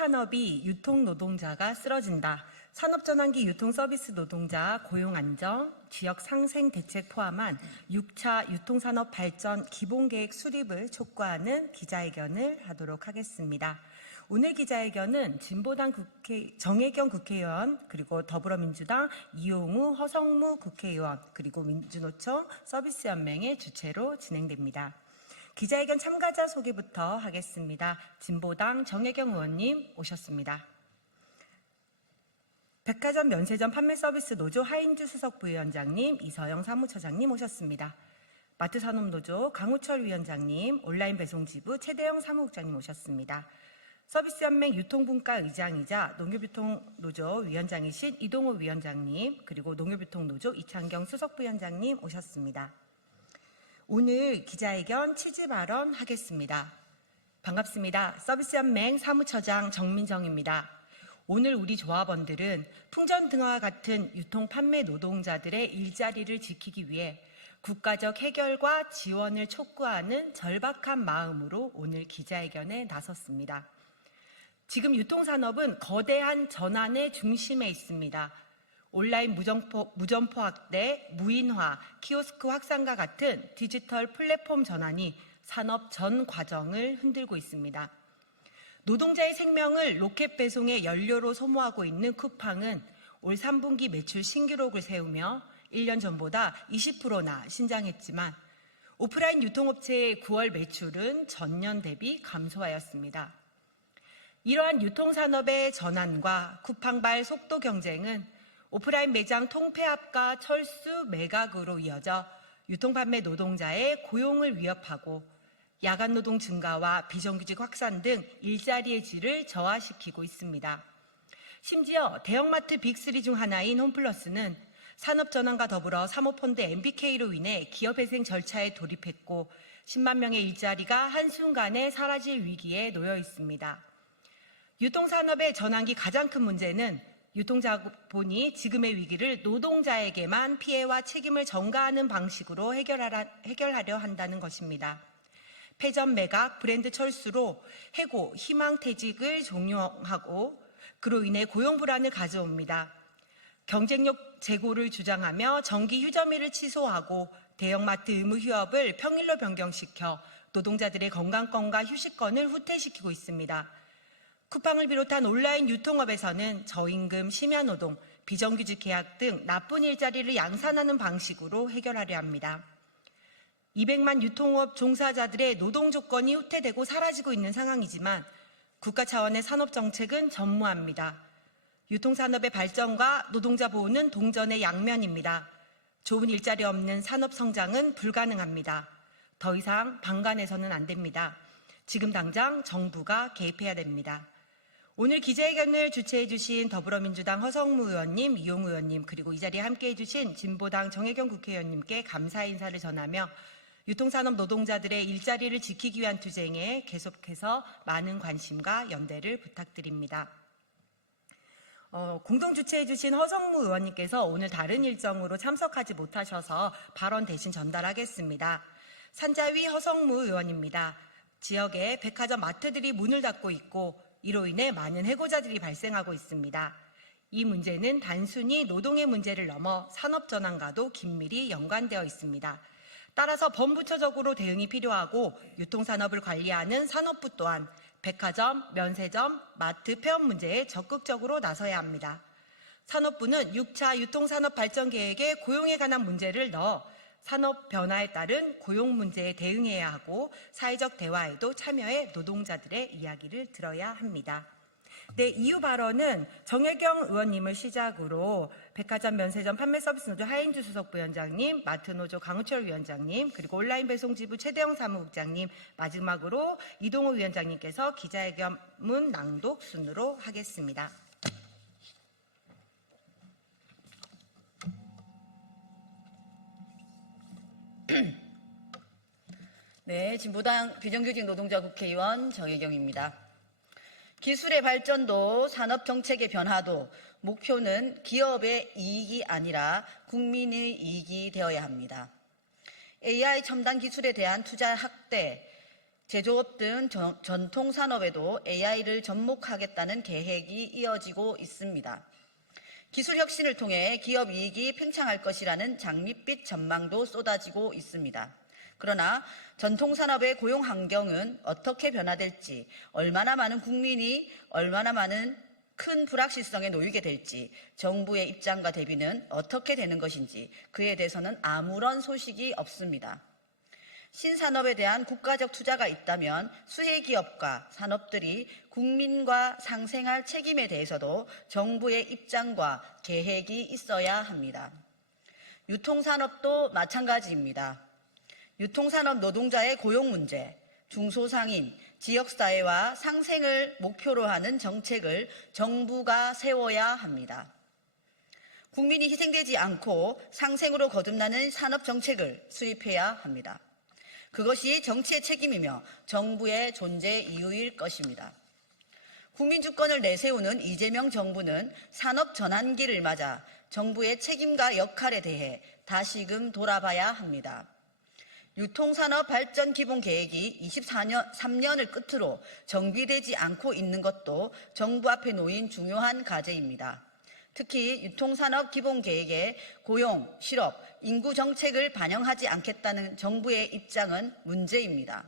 유통산업이 유통 노동자가 쓰러진다. 산업전환기 유통 서비스 노동자 고용 안정, 지역 상생 대책 포함한 6차 유통산업 발전 기본계획 수립을 촉구하는 기자회견을 하도록 하겠습니다. 오늘 기자회견은 진보당 국회, 정혜경 국회의원, 그리고 더불어민주당 이용우, 허성무 국회의원, 그리고 민주노총 서비스연맹의 주최로 진행됩니다. 기자회견 참가자 소개부터 하겠습니다. 진보당 정혜경 의원님 오셨습니다. 백화점 면세점 판매 서비스 노조 하인주 수석 부위원장님, 이서영 사무처장님 오셨습니다. 마트 산업 노조 강우철 위원장님, 온라인 배송 지부 최대영 사무국장님 오셨습니다. 서비스연맹 유통분과 의장이자 농협유통노조 위원장이신 이동호 위원장님, 그리고 농협유통노조 이창경 수석부위원장님 오셨습니다. 오늘 기자회견 취지 발언 하겠습니다. 반갑습니다. 서비스연맹 사무처장 정민정입니다. 오늘 우리 조합원들은 풍전 등화와 같은 유통 판매 노동자들의 일자리를 지키기 위해 국가적 해결과 지원을 촉구하는 절박한 마음으로 오늘 기자회견에 나섰습니다. 지금 유통산업은 거대한 전환의 중심에 있습니다. 온라인 무점포, 무점포 확대, 무인화, 키오스크 확산과 같은 디지털 플랫폼 전환이 산업 전 과정을 흔들고 있습니다. 노동자의 생명을 로켓 배송의 연료로 소모하고 있는 쿠팡은 올 3분기 매출 신기록을 세우며 1년 전보다 20%나 신장했지만 오프라인 유통업체의 9월 매출은 전년 대비 감소하였습니다. 이러한 유통산업의 전환과 쿠팡발 속도 경쟁은 오프라인 매장 통폐합과 철수 매각으로 이어져 유통판매 노동자의 고용을 위협하고 야간 노동 증가와 비정규직 확산 등 일자리의 질을 저하시키고 있습니다. 심지어 대형마트 빅3 중 하나인 홈플러스는 산업 전환과 더불어 사모펀드 MBK로 인해 기업회생 절차에 돌입했고 10만 명의 일자리가 한순간에 사라질 위기에 놓여 있습니다. 유통산업의 전환기 가장 큰 문제는 유통자본이 지금의 위기를 노동자에게만 피해와 책임을 전가하는 방식으로 해결하라, 해결하려 한다는 것입니다. 폐점 매각, 브랜드 철수로 해고, 희망 퇴직을 종용하고 그로 인해 고용 불안을 가져옵니다. 경쟁력 제고를 주장하며 정기 휴점일을 취소하고 대형마트 의무 휴업을 평일로 변경시켜 노동자들의 건강권과 휴식권을 후퇴시키고 있습니다. 쿠팡을 비롯한 온라인 유통업에서는 저임금, 심야노동, 비정규직 계약 등 나쁜 일자리를 양산하는 방식으로 해결하려 합니다. 200만 유통업 종사자들의 노동 조건이 후퇴되고 사라지고 있는 상황이지만 국가 차원의 산업 정책은 전무합니다. 유통산업의 발전과 노동자 보호는 동전의 양면입니다. 좋은 일자리 없는 산업 성장은 불가능합니다. 더 이상 방관해서는 안 됩니다. 지금 당장 정부가 개입해야 됩니다. 오늘 기자회견을 주최해 주신 더불어민주당 허성무 의원님, 이용 의원님, 그리고 이 자리에 함께해 주신 진보당 정혜경 국회의원님께 감사 인사를 전하며 유통산업 노동자들의 일자리를 지키기 위한 투쟁에 계속해서 많은 관심과 연대를 부탁드립니다. 어, 공동 주최해 주신 허성무 의원님께서 오늘 다른 일정으로 참석하지 못하셔서 발언 대신 전달하겠습니다. 산자위 허성무 의원입니다. 지역에 백화점 마트들이 문을 닫고 있고 이로 인해 많은 해고자들이 발생하고 있습니다. 이 문제는 단순히 노동의 문제를 넘어 산업 전환과도 긴밀히 연관되어 있습니다. 따라서 범부처적으로 대응이 필요하고 유통산업을 관리하는 산업부 또한 백화점, 면세점, 마트 폐업 문제에 적극적으로 나서야 합니다. 산업부는 6차 유통산업 발전 계획에 고용에 관한 문제를 넣어 산업 변화에 따른 고용 문제에 대응해야 하고 사회적 대화에도 참여해 노동자들의 이야기를 들어야 합니다. 네, 이후 발언은 정혜경 의원님을 시작으로 백화점 면세점 판매 서비스 노조 하인주 수석 부위원장님, 마트 노조 강우철 위원장님, 그리고 온라인 배송 지부 최대영 사무국장님, 마지막으로 이동호 위원장님께서 기자회견문 낭독 순으로 하겠습니다. 네, 진보당 비정규직 노동자 국회의원 정혜경입니다. 기술의 발전도 산업 정책의 변화도 목표는 기업의 이익이 아니라 국민의 이익이 되어야 합니다. AI 첨단 기술에 대한 투자 확대, 제조업 등 전- 전통 산업에도 AI를 접목하겠다는 계획이 이어지고 있습니다. 기술 혁신을 통해 기업 이익이 팽창할 것이라는 장밋빛 전망도 쏟아지고 있습니다. 그러나 전통 산업의 고용 환경은 어떻게 변화될지, 얼마나 많은 국민이 얼마나 많은 큰 불확실성에 놓이게 될지, 정부의 입장과 대비는 어떻게 되는 것인지 그에 대해서는 아무런 소식이 없습니다. 신산업에 대한 국가적 투자가 있다면 수혜 기업과 산업들이 국민과 상생할 책임에 대해서도 정부의 입장과 계획이 있어야 합니다. 유통산업도 마찬가지입니다. 유통산업 노동자의 고용 문제, 중소상인, 지역사회와 상생을 목표로 하는 정책을 정부가 세워야 합니다. 국민이 희생되지 않고 상생으로 거듭나는 산업 정책을 수립해야 합니다. 그것이 정치의 책임이며 정부의 존재 이유일 것입니다. 국민 주권을 내세우는 이재명 정부는 산업 전환기를 맞아 정부의 책임과 역할에 대해 다시금 돌아봐야 합니다. 유통산업 발전 기본 계획이 24년, 3년을 끝으로 정비되지 않고 있는 것도 정부 앞에 놓인 중요한 과제입니다. 특히 유통산업 기본 계획에 고용, 실업, 인구 정책을 반영하지 않겠다는 정부의 입장은 문제입니다.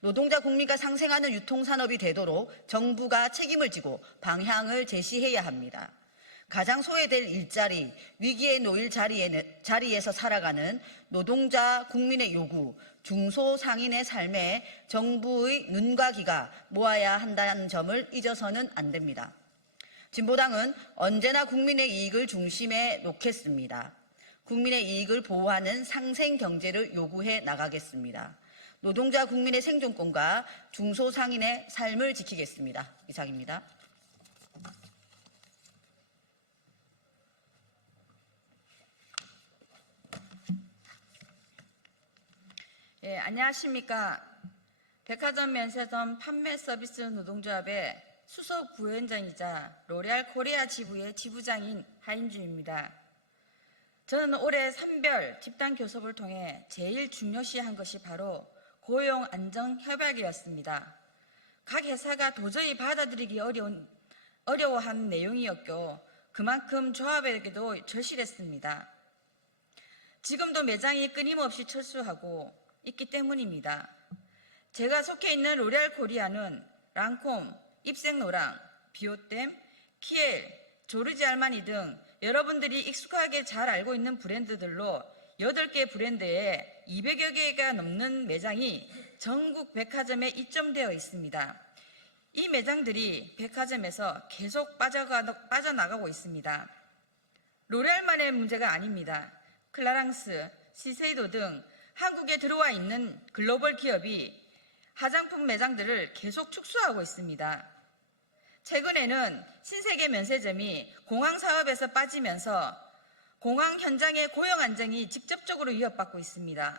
노동자 국민과 상생하는 유통산업이 되도록 정부가 책임을 지고 방향을 제시해야 합니다. 가장 소외될 일자리, 위기에 놓일 자리에는, 자리에서 살아가는 노동자 국민의 요구, 중소상인의 삶에 정부의 눈과 귀가 모아야 한다는 점을 잊어서는 안 됩니다. 진보당은 언제나 국민의 이익을 중심에 놓겠습니다. 국민의 이익을 보호하는 상생 경제를 요구해 나가겠습니다. 노동자 국민의 생존권과 중소상인의 삶을 지키겠습니다. 이상입니다. 예, 안녕하십니까. 백화점 면세점 판매 서비스 노동조합의 수석 부위원장이자 로레알 코리아 지부의 지부장인 하인주입니다. 저는 올해 산별 집단 교섭을 통해 제일 중요시한 것이 바로 고용 안정 협약이었습니다. 각 회사가 도저히 받아들이기 어려운, 어려워한 내용이었고 그만큼 조합에게도 절실했습니다. 지금도 매장이 끊임없이 철수하고 있기 때문입니다. 제가 속해 있는 로레알 코리아는 랑콤, 입생노랑, 비오템, 키엘, 조르지 알마니 등 여러분들이 익숙하게 잘 알고 있는 브랜드들로 8개 브랜드에 200여 개가 넘는 매장이 전국 백화점에 입점되어 있습니다. 이 매장들이 백화점에서 계속 빠져가, 빠져나가고 있습니다. 로레알만의 문제가 아닙니다. 클라랑스, 시세이도 등 한국에 들어와 있는 글로벌 기업이 화장품 매장들을 계속 축소하고 있습니다. 최근에는 신세계 면세점이 공항 사업에서 빠지면서 공항 현장의 고용 안정이 직접적으로 위협받고 있습니다.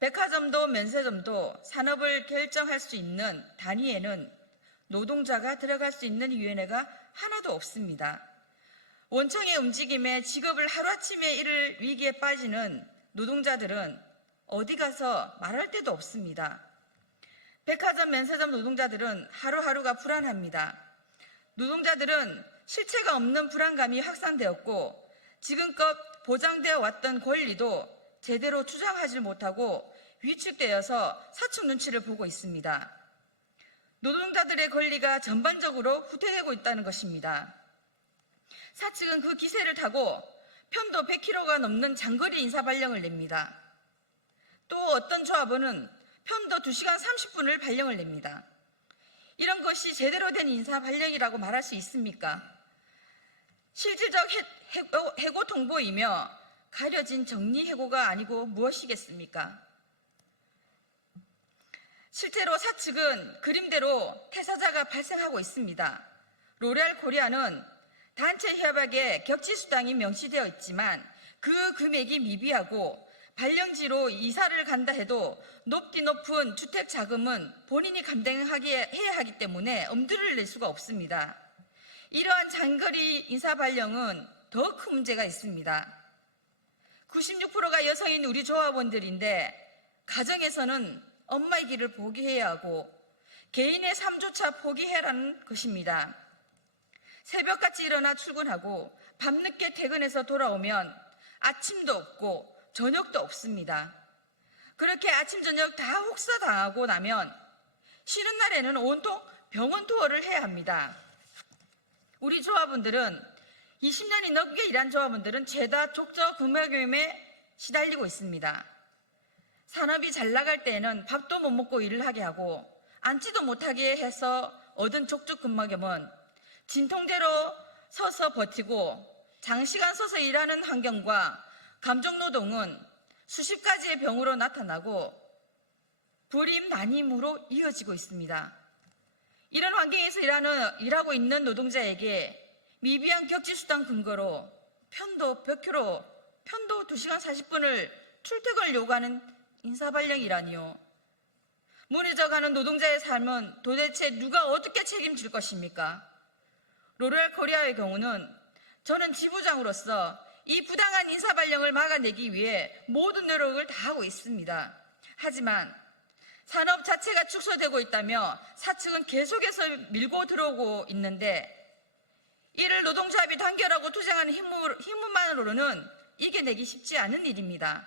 백화점도 면세점도 산업을 결정할 수 있는 단위에는 노동자가 들어갈 수 있는 위원회가 하나도 없습니다. 원청의 움직임에 직업을 하루아침에 잃을 위기에 빠지는 노동자들은 어디 가서 말할 데도 없습니다. 백화점 면세점 노동자들은 하루하루가 불안합니다. 노동자들은 실체가 없는 불안감이 확산되었고 지금껏 보장되어 왔던 권리도 제대로 주장하지 못하고 위축되어서 사측 눈치를 보고 있습니다. 노동자들의 권리가 전반적으로 후퇴되고 있다는 것입니다. 사측은 그 기세를 타고 편도 100km가 넘는 장거리 인사 발령을 냅니다. 또 어떤 조합원은 편도 2시간 30분을 발령을 냅니다. 이런 것이 제대로 된 인사 발령이라고 말할 수 있습니까? 실질적 해, 고 해고 통보이며 가려진 정리 해고가 아니고 무엇이겠습니까? 실제로 사측은 그림대로 퇴사자가 발생하고 있습니다. 로레알 코리아는 단체 협약에 격지 수당이 명시되어 있지만 그 금액이 미비하고 발령지로 이사를 간다 해도 높디 높은 주택 자금은 본인이 감당하게 해야 하기 때문에 엄두를 낼 수가 없습니다. 이러한 장거리 인사 발령은 더 큰 문제가 있습니다. 96%가 여성인 우리 조합원들인데 가정에서는 엄마의 길을 포기해야 하고 개인의 삶조차 포기해라는 것입니다. 새벽같이 일어나 출근하고 밤늦게 퇴근해서 돌아오면 아침도 없고 저녁도 없습니다. 그렇게 아침 저녁 다 혹사당하고 나면 쉬는 날에는 온통 병원 투어를 해야 합니다. 우리 조합원들은 20년이 넘게 일한 조합원들은 죄다 족저 금액임에 시달리고 있습니다. 산업이 잘 나갈 때에는 밥도 못 먹고 일을 하게 하고 앉지도 못하게 해서 얻은 족적 근막염은 진통제로 서서 버티고 장시간 서서 일하는 환경과 감정노동은 수십 가지의 병으로 나타나고 불임 난임으로 이어지고 있습니다. 이런 환경에서 일하는, 일하고 있는 노동자에게 미비한 격지수당 근거로 편도 100km, 편도 2시간 40분을 출퇴근을 요구하는 인사발령이라니요. 무너져가는 노동자의 삶은 도대체 누가 어떻게 책임질 것입니까? 로렐 코리아의 경우는 저는 지부장으로서 이 부당한 인사발령을 막아내기 위해 모든 노력을 다하고 있습니다. 하지만 산업 자체가 축소되고 있다며 사측은 계속해서 밀고 들어오고 있는데 이를 노동조합이 단결하고 투쟁하는 힘만으로는 이겨내기 쉽지 않은 일입니다.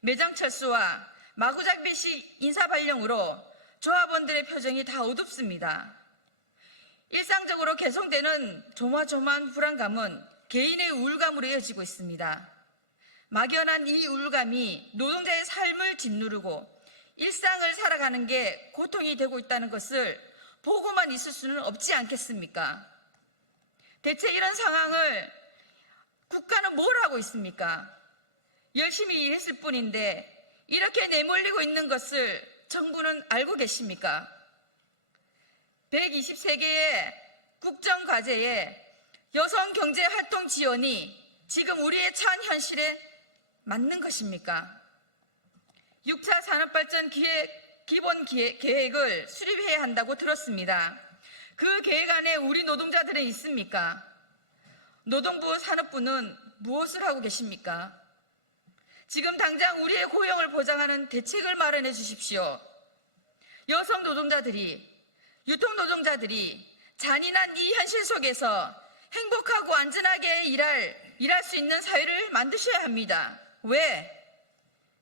매장 철수와 마구잡이식 인사 발령으로 조합원들의 표정이 다 어둡습니다. 일상적으로 개성되는 조마조마한 불안감은 개인의 우울감으로 이어지고 있습니다. 막연한 이 우울감이 노동자의 삶을 짓누르고 일상을 살아가는 게 고통이 되고 있다는 것을 보고만 있을 수는 없지 않겠습니까? 대체 이런 상황을 국가는 뭘 하고 있습니까? 열심히 일했을 뿐인데 이렇게 내몰리고 있는 것을 정부는 알고 계십니까? 123개의 국정과제에 여성 경제 활동 지원이 지금 우리의 처한 현실에 맞는 것입니까? 6차 산업발전 기획, 기본 기획, 계획을 수립해야 한다고 들었습니다. 그 계획 안에 우리 노동자들은 있습니까? 노동부 산업부는 무엇을 하고 계십니까? 지금 당장 우리의 고용을 보장하는 대책을 마련해 주십시오. 여성 노동자들이, 유통 노동자들이 잔인한 이 현실 속에서 행복하고 안전하게 일할, 일할 수 있는 사회를 만드셔야 합니다. 왜?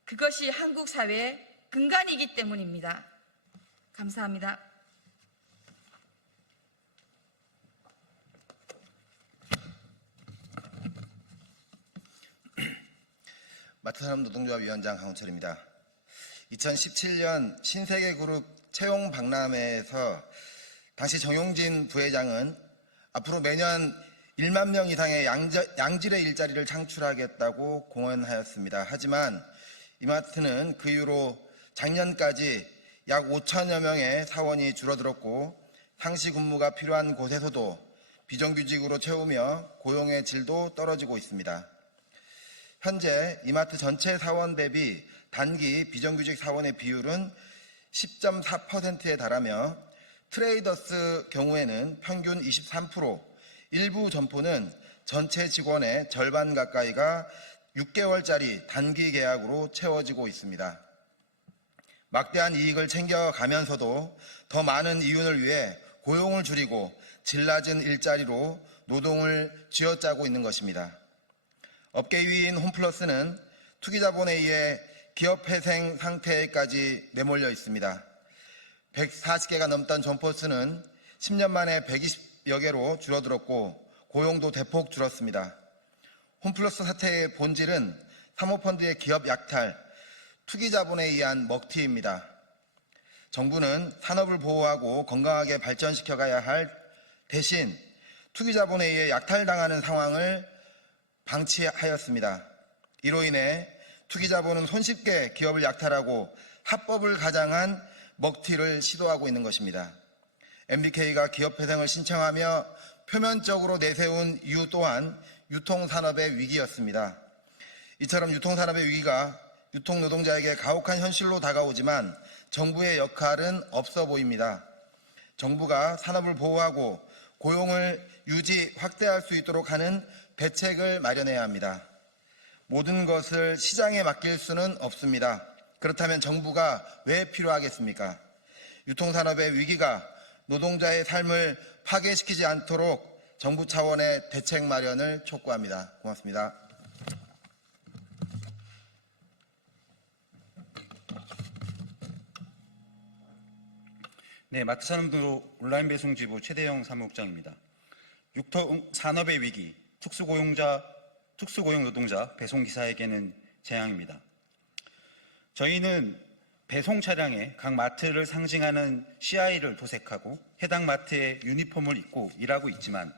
그것이 한국 사회의 근간이기 때문입니다. 감사합니다. 마트산업 노동조합 위원장 강훈철입니다. 2017년 신세계그룹 채용 박람회에서 당시 정용진 부회장은 앞으로 매년 1만 명 이상의 양질의 일자리를 창출하겠다고 공언하였습니다. 하지만 이마트는 그 이후로 작년까지 약 5천여 명의 사원이 줄어들었고 상시 근무가 필요한 곳에서도 비정규직으로 채우며 고용의 질도 떨어지고 있습니다. 현재 이마트 전체 사원 대비 단기 비정규직 사원의 비율은 10.4%에 달하며 트레이더스 경우에는 평균 23%, 일부 점포는 전체 직원의 절반 가까이가 6개월짜리 단기 계약으로 채워지고 있습니다. 막대한 이익을 챙겨가면서도 더 많은 이윤을 위해 고용을 줄이고 질 낮은 일자리로 노동을 쥐어짜고 있는 것입니다. 업계 2위인 홈플러스는 투기자본에 의해 기업 회생 상태까지 내몰려 있습니다. 140개가 넘던 점포수는 10년 만에 120여 개로 줄어들었고 고용도 대폭 줄었습니다. 홈플러스 사태의 본질은 사모펀드의 기업 약탈, 투기 자본에 의한 먹튀입니다. 정부는 산업을 보호하고 건강하게 발전시켜 가야 할 대신 투기 자본에 의해 약탈당하는 상황을 방치하였습니다. 이로 인해 투기 자본은 손쉽게 기업을 약탈하고 합법을 가장한 먹튀를 시도하고 있는 것입니다. MBK가 기업 회생을 신청하며 표면적으로 내세운 이유 또한 유통산업의 위기였습니다. 이처럼 유통산업의 위기가 유통노동자에게 가혹한 현실로 다가오지만 정부의 역할은 없어 보입니다. 정부가 산업을 보호하고 고용을 유지, 확대할 수 있도록 하는 대책을 마련해야 합니다. 모든 것을 시장에 맡길 수는 없습니다. 그렇다면 정부가 왜 필요하겠습니까? 유통산업의 위기가 노동자의 삶을 파괴시키지 않도록 정부 차원의 대책 마련을 촉구합니다. 고맙습니다. 네, 마트산업도 온라인 배송지부 최대영 사무국장입니다. 육통 산업의 위기, 특수고용자, 특수고용 노동자, 배송기사에게는 재앙입니다. 저희는 배송 차량에 각 마트를 상징하는 CI를 도색하고 해당 마트의 유니폼을 입고 일하고 있지만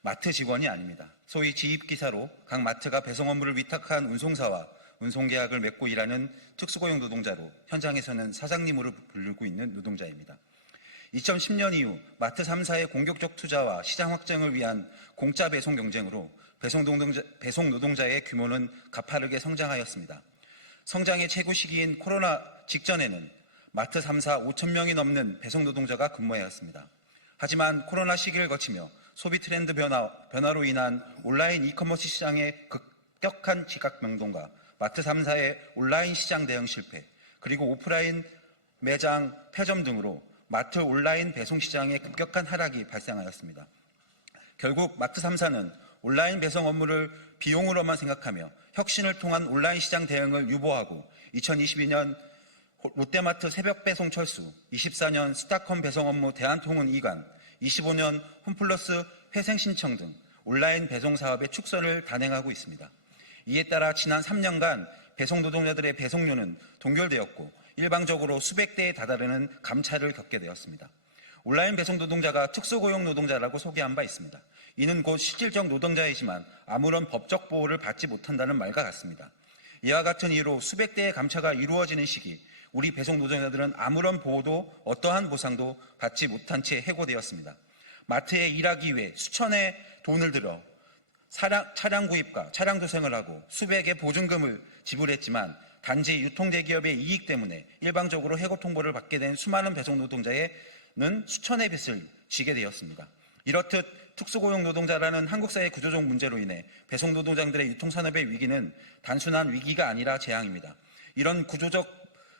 마트 직원이 아닙니다. 소위 지입기사로 각 마트가 배송 업무를 위탁한 운송사와 운송계약을 맺고 일하는 특수고용 노동자로 현장에서는 사장님으로 부르고 있는 노동자입니다. 2010년 이후 마트 3사의 공격적 투자와 시장 확장을 위한 공짜 배송 경쟁으로 배송 노동자, 배송 노동자의 규모는 가파르게 성장하였습니다. 성장의 최고 시기인 코로나 직전에는 마트 3사 5천 명이 넘는 배송 노동자가 근무해왔습니다. 하지만 코로나 시기를 거치며 소비 트렌드 변화, 변화로 인한 온라인 이커머스 시장의 급격한 지각 명동과 마트 3사의 온라인 시장 대응 실패, 그리고 오프라인 매장 폐점 등으로 마트 온라인 배송 시장의 급격한 하락이 발생하였습니다. 결국 마트 3사는 온라인 배송 업무를 비용으로만 생각하며 혁신을 통한 온라인 시장 대응을 유보하고 2022년 롯데마트 새벽 배송 철수, 24년 스타컴 배송 업무 대한통운 이관, 25년 홈플러스 회생 신청 등 온라인 배송 사업의 축소를 단행하고 있습니다. 이에 따라 지난 3년간 배송 노동자들의 배송료는 동결되었고 일방적으로 수백 대에 다다르는 감차를 겪게 되었습니다. 온라인 배송 노동자가 특수고용 노동자라고 소개한 바 있습니다. 이는 곧 실질적 노동자이지만 아무런 법적 보호를 받지 못한다는 말과 같습니다. 이와 같은 이유로 수백 대의 감차가 이루어지는 시기 우리 배송 노동자들은 아무런 보호도 어떠한 보상도 받지 못한 채 해고되었습니다. 마트에 일하기 위해 수천의 돈을 들여 차량, 차량 구입과 차량 도생을 하고 수백의 보증금을 지불했지만 단지 유통대기업의 이익 때문에 일방적으로 해고 통보를 받게 된 수많은 배송 노동자에는 수천의 빚을 지게 되었습니다. 이렇듯 특수고용 노동자라는 한국 사회 구조적 문제로 인해 배송 노동자들의 유통산업의 위기는 단순한 위기가 아니라 재앙입니다. 이런 구조적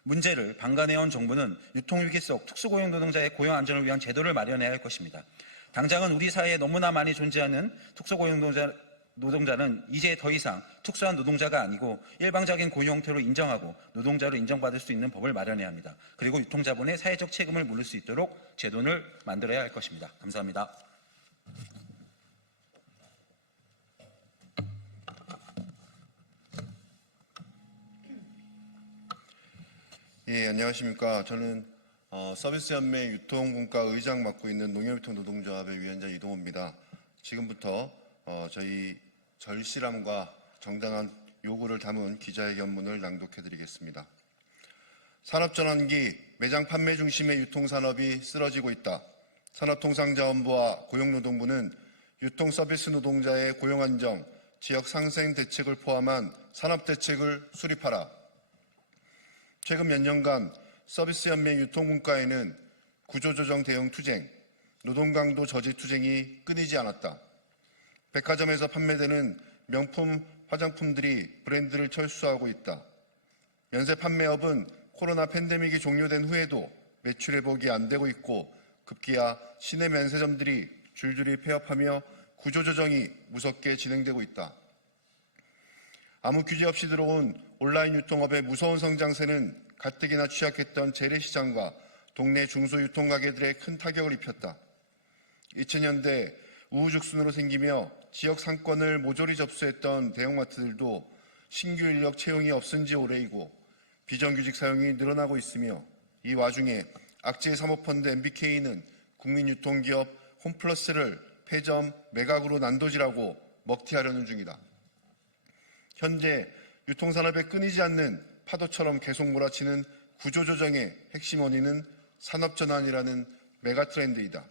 문제를 방관해온 정부는 유통위기 속 특수고용 노동자의 고용 안전을 위한 제도를 마련해야 할 것입니다. 당장은 우리 사회에 너무나 많이 존재하는 특수고용 노동자, 노동자는 이제 더 이상 특수한 노동자가 아니고 일방적인 고용 형태로 인정하고 노동자로 인정받을 수 있는 법을 마련해야 합니다. 그리고 유통자본의 사회적 책임을 물을 수 있도록 제도를 만들어야 할 것입니다. 감사합니다. 예, 안녕하십니까. 저는 어, 서비스 연맹 유통분과 의장 맡고 있는 농협유통 노동조합의 위원장 이동호입니다. 지금부터 어, 저희 절실함과 정당한 요구를 담은 기자회견문을 낭독해 드리겠습니다. 산업전환기 매장 판매 중심의 유통산업이 쓰러지고 있다. 산업통상자원부와 고용노동부는 유통서비스 노동자의 고용안정, 지역 상생 대책을 포함한 산업 대책을 수립하라. 최근 몇 년간 서비스연맹 유통문과에는 구조조정 대응 투쟁, 노동강도 저지 투쟁이 끊이지 않았다. 백화점에서 판매되는 명품 화장품들이 브랜드를 철수하고 있다. 연쇄 판매업은 코로나 팬데믹이 종료된 후에도 매출 회복이 안 되고 있고 급기야 시내 면세점들이 줄줄이 폐업하며 구조조정이 무섭게 진행되고 있다. 아무 규제 없이 들어온 온라인 유통업의 무서운 성장세는 가뜩이나 취약했던 재래시장과 동네 중소유통가게들에 큰 타격을 입혔다. 2000년대 우후죽순으로 생기며 지역 상권을 모조리 접수했던 대형마트들도 신규 인력 채용이 없은 지 오래이고 비정규직 사용이 늘어나고 있으며 이 와중에 악질 사모펀드 MBK는 국민유통기업 홈플러스를 폐점 매각으로 난도질하고 먹튀하려는 중이다. 현재 유통산업에 끊이지 않는 파도처럼 계속 몰아치는 구조조정의 핵심 원인은 산업전환이라는 메가 트렌드이다.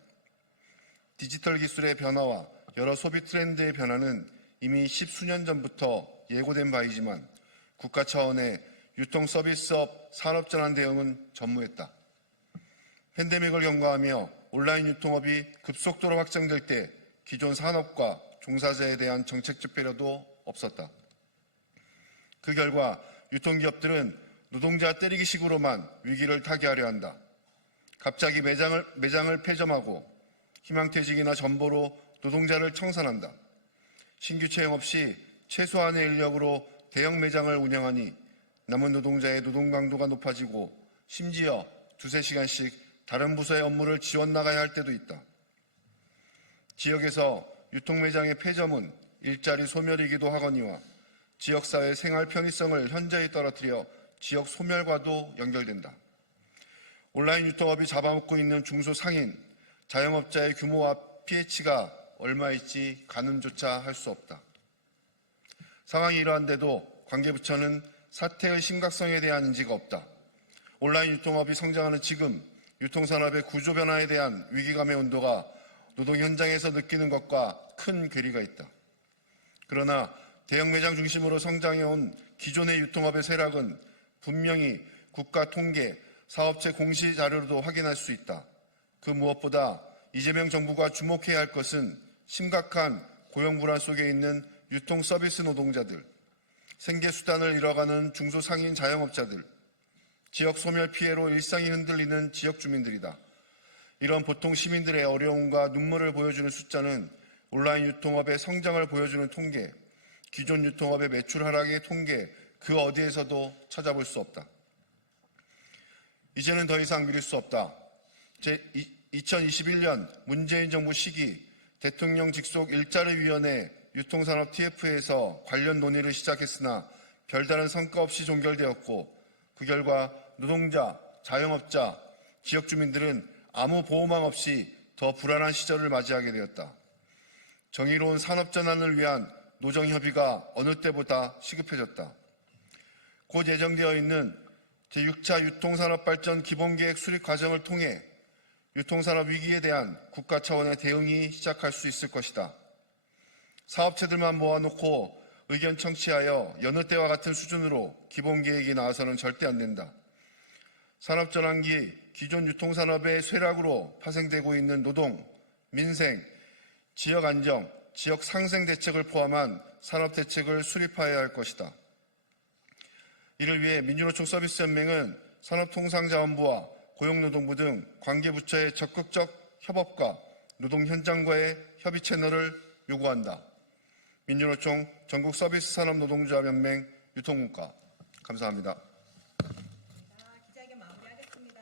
디지털 기술의 변화와 여러 소비 트렌드의 변화는 이미 십수년 전부터 예고된 바이지만 국가 차원의 유통 서비스업 산업전환 대응은 전무했다. 팬데믹을 경과하며 온라인 유통업이 급속도로 확장될 때 기존 산업과 종사자에 대한 정책적 배려도 없었다. 그 결과 유통기업들은 노동자 때리기식으로만 위기를 타개하려 한다. 갑자기 매장을, 매장을 폐점하고 희망퇴직이나 전보로 노동자를 청산한다. 신규 채용 없이 최소한의 인력으로 대형 매장을 운영하니 남은 노동자의 노동 강도가 높아지고 심지어 두세 시간씩 다른 부서의 업무를 지원 나가야 할 때도 있다. 지역에서 유통매장의 폐점은 일자리 소멸이기도 하거니와 지역사회 생활 편의성을 현저히 떨어뜨려 지역 소멸과도 연결된다. 온라인 유통업이 잡아먹고 있는 중소상인, 자영업자의 규모와 PH가 얼마일지 가늠조차 할 수 없다. 상황이 이러한데도 관계부처는 사태의 심각성에 대한 인지가 없다. 온라인 유통업이 성장하는 지금 유통산업의 구조 변화에 대한 위기감의 온도가 노동 현장에서 느끼는 것과 큰 괴리가 있다. 그러나 대형 매장 중심으로 성장해온 기존의 유통업의 세락은 분명히 국가 통계, 사업체 공시 자료로도 확인할 수 있다. 그 무엇보다 이재명 정부가 주목해야 할 것은 심각한 고용 불안 속에 있는 유통 서비스 노동자들, 생계 수단을 잃어가는 중소상인 자영업자들, 지역 소멸 피해로 일상이 흔들리는 지역 주민들이다. 이런 보통 시민들의 어려움과 눈물을 보여주는 숫자는 온라인 유통업의 성장을 보여주는 통계, 기존 유통업의 매출 하락의 통계 그 어디에서도 찾아볼 수 없다. 이제는 더 이상 미룰 수 없다. 제 2021년 문재인 정부 시기 대통령 직속 일자리위원회 유통산업 TF에서 관련 논의를 시작했으나 별다른 성과 없이 종결되었고 그 결과 노동자, 자영업자, 지역 주민들은 아무 보호망 없이 더 불안한 시절을 맞이하게 되었다. 정의로운 산업 전환을 위한 노정 협의가 어느 때보다 시급해졌다. 곧 예정되어 있는 제6차 유통산업발전 기본계획 수립 과정을 통해 유통산업 위기에 대한 국가 차원의 대응이 시작할 수 있을 것이다. 사업체들만 모아놓고 의견 청취하여 여느 때와 같은 수준으로 기본 계획이 나와서는 절대 안 된다. 산업전환기 기존 유통산업의 쇠락으로 파생되고 있는 노동, 민생, 지역 안정, 지역 상생 대책을 포함한 산업 대책을 수립하여야 할 것이다. 이를 위해 민주노총 서비스연맹은 산업통상자원부와 고용노동부 등 관계부처의 적극적 협업과 노동 현장과의 협의 채널을 요구한다. 민주노총 전국 서비스 산업 노동조합연맹 유통문과 감사합니다. 기자회견 마무리하겠습니다.